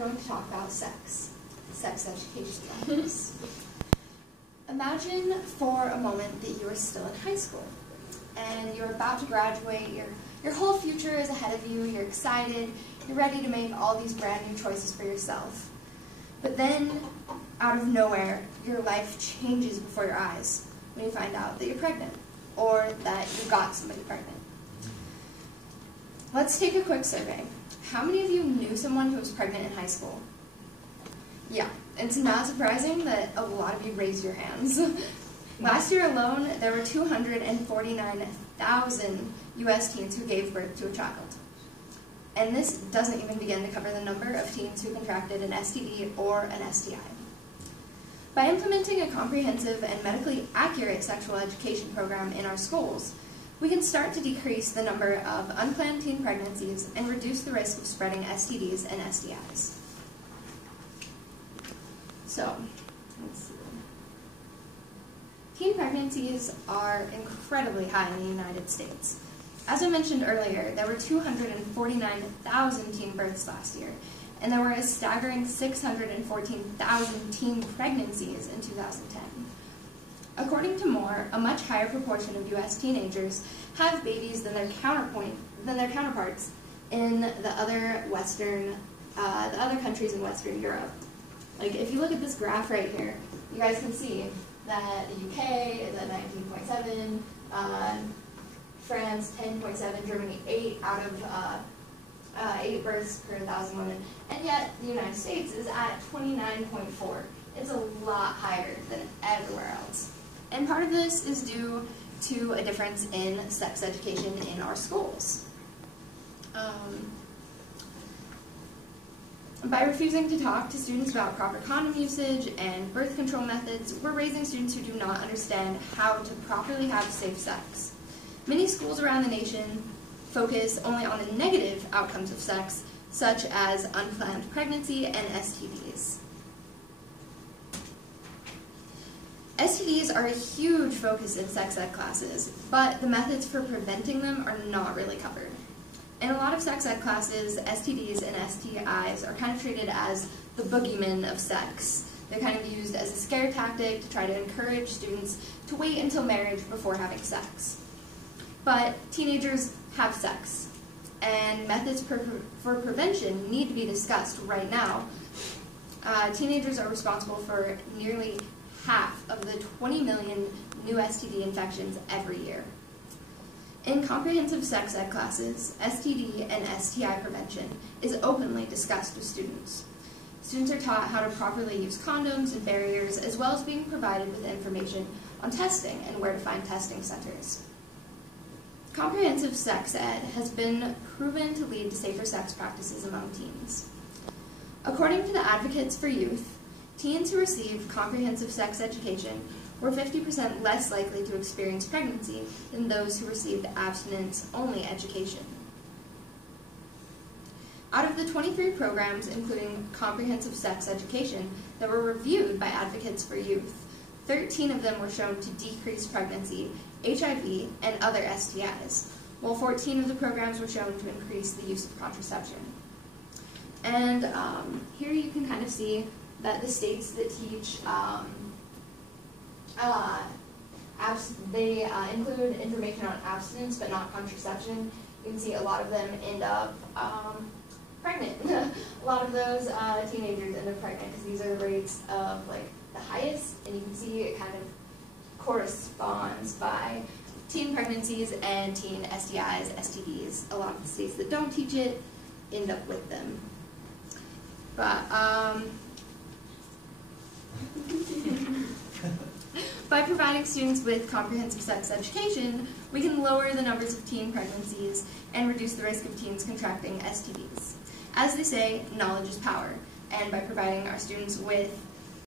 going to talk about sex education methods. Imagine for a moment that you are still in high school and you're about to graduate, your whole future is ahead of you, you're excited, you're ready to make all these brand new choices for yourself. But then, out of nowhere, your life changes before your eyes when you find out that you're pregnant or that you got somebody pregnant. Let's take a quick survey. How many of you knew someone who was pregnant in high school? Yeah, it's not surprising that a lot of you raised your hands. Last year alone, there were 249,000 U.S. teens who gave birth to a child. And this doesn't even begin to cover the number of teens who contracted an STD or an STI. By implementing a comprehensive and medically accurate sexual education program in our schools, we can start to decrease the number of unplanned teen pregnancies and reduce the risk of spreading STDs and STIs. So, let's see. Teen pregnancies are incredibly high in the United States. As I mentioned earlier, there were 249,000 teen births last year, and there were a staggering 614,000 teen pregnancies in 2010. According to Moore, a much higher proportion of U.S. teenagers have babies than their counterparts in the other countries in Western Europe. Like, if you look at this graph right here, you guys can see that the UK is at 19.7, France 10.7, Germany 8 out of 8 births per 1,000 women, and yet the United States is at 29.4. It's a lot higher than everywhere else. And part of this is due to a difference in sex education in our schools. By refusing to talk to students about proper condom usage and birth control methods, we're raising students who do not understand how to properly have safe sex. Many schools around the nation focus only on the negative outcomes of sex, such as unplanned pregnancy and STDs. STDs are a huge focus in sex ed classes, but the methods for preventing them are not really covered. In a lot of sex ed classes, STDs and STIs are kind of treated as the boogeyman of sex. They're kind of used as a scare tactic to try to encourage students to wait until marriage before having sex. But teenagers have sex, and methods for prevention need to be discussed right now. Teenagers are responsible for nearly half of the 20 million new STD infections every year. In comprehensive sex ed classes, STD and STI prevention is openly discussed with students. Students are taught how to properly use condoms and barriers, as well as being provided with information on testing and where to find testing centers. Comprehensive sex ed has been proven to lead to safer sex practices among teens. According to the Advocates for Youth, teens who receive comprehensive sex education were 50% less likely to experience pregnancy than those who received abstinence-only education. Out of the 23 programs, including comprehensive sex education, that were reviewed by Advocates for Youth, 13 of them were shown to decrease pregnancy, HIV, and other STIs, while 14 of the programs were shown to increase the use of contraception. And here you can kind of see that the states that teach they include information on abstinence but not contraception. You can see a lot of them end up pregnant. A lot of those teenagers end up pregnant because these are the rates of like the highest, and you can see it kind of corresponds by teen pregnancies and teen STIs, STDs. A lot of the states that don't teach it end up with them. But by providing students with comprehensive sex education, we can lower the numbers of teen pregnancies and reduce the risk of teens contracting STDs. As they say, knowledge is power, and by providing our students with